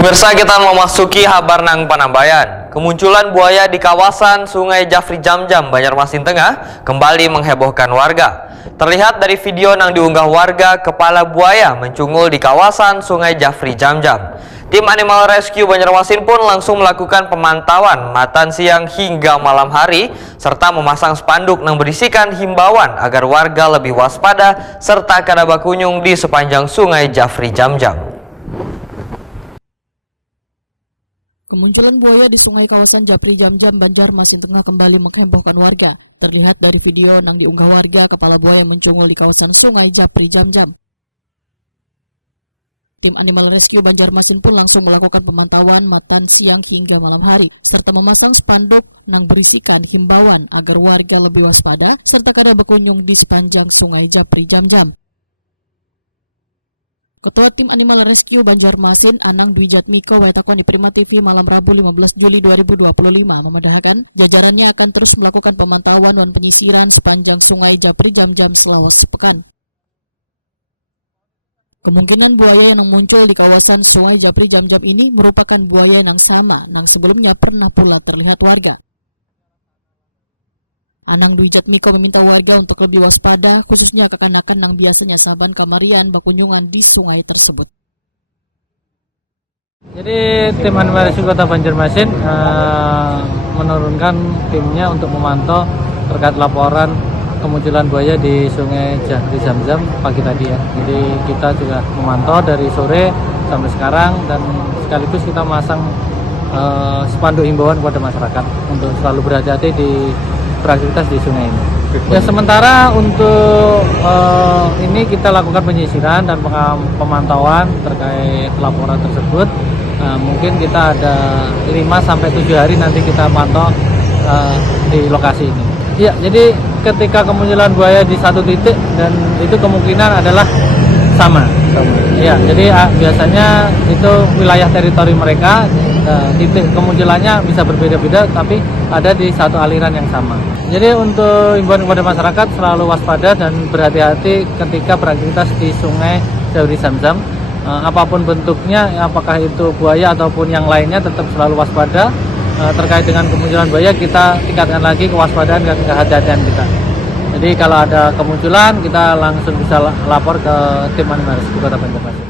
Pemirsa, kita memasuki Habarnang Panambayan. Kemunculan buaya di kawasan Sungai Jafri Jamjam, Banjarmasin Tengah kembali menghebohkan warga. Terlihat dari video yang diunggah warga, kepala buaya mencungul di kawasan Sungai Jafri Jamjam. Tim Animal Rescue Banjarmasin pun langsung melakukan pemantauan matan siang hingga malam hari, serta memasang spanduk yang berisikan himbauan agar warga lebih waspada serta kada bakunjung di sepanjang Sungai Jafri Jamjam. Kemunculan buaya di sungai kawasan Jafri Jamjam, Banjarmasin Tengah kembali menghebohkan warga. Terlihat dari video yang diunggah warga, kepala buaya mencungul di kawasan sungai Jafri Jamjam. Tim Animal Rescue Banjarmasin pun langsung melakukan pemantauan matan siang hingga malam hari, serta memasang spanduk yang berisikan himbauan agar warga lebih waspada serta kada berkunjung di sepanjang sungai Jafri Jamjam. Ketua Tim Animal Rescue Banjarmasin, Anang Dwijatmiko, Waitakon di Prima TV malam Rabu 15 Juli 2025 memedahkan jajarannya akan terus melakukan pemantauan dan penyisiran sepanjang sungai Jafri Jamjam selama sepekan. Kemungkinan buaya yang muncul di kawasan sungai Jafri Jamjam ini merupakan buaya yang sama yang sebelumnya pernah pula terlihat warga. Anang Dwijatmiko meminta warga untuk lebih waspada, khususnya kekanakan yang biasanya saban kamarian bakunjungan di sungai tersebut. Jadi tim Animal Rescue Kota Banjarmasin menurunkan timnya untuk memantau terkait laporan kemunculan buaya di Sungai Jafri Jamjam pagi tadi ya. Jadi kita juga memantau dari sore sampai sekarang, dan sekaligus kita masang spanduk himbauan kepada masyarakat untuk selalu berhati-hati di beraktivitas di sungai ini. Ya, sementara untuk ini kita lakukan penyisiran dan pemantauan terkait laporan tersebut. Mungkin kita ada 5-7 hari nanti kita pantau di lokasi ini. Ya, jadi ketika kemunculan buaya di satu titik, dan itu kemungkinan adalah sama. Ya, jadi biasanya itu wilayah teritori mereka. Titik kemunculannya bisa berbeda-beda, tapi ada di satu aliran yang sama. Jadi untuk himbauan kepada masyarakat selalu waspada dan berhati-hati ketika beraktivitas di Sungai Jafri Jamjam. Apapun bentuknya, apakah itu buaya ataupun yang lainnya, tetap selalu waspada. Terkait dengan kemunculan buaya, kita tingkatkan lagi kewaspadaan dan kehati-hatian kita. Jadi kalau ada kemunculan, kita langsung bisa lapor ke tim Animal Rescue Kota Banjarmasin.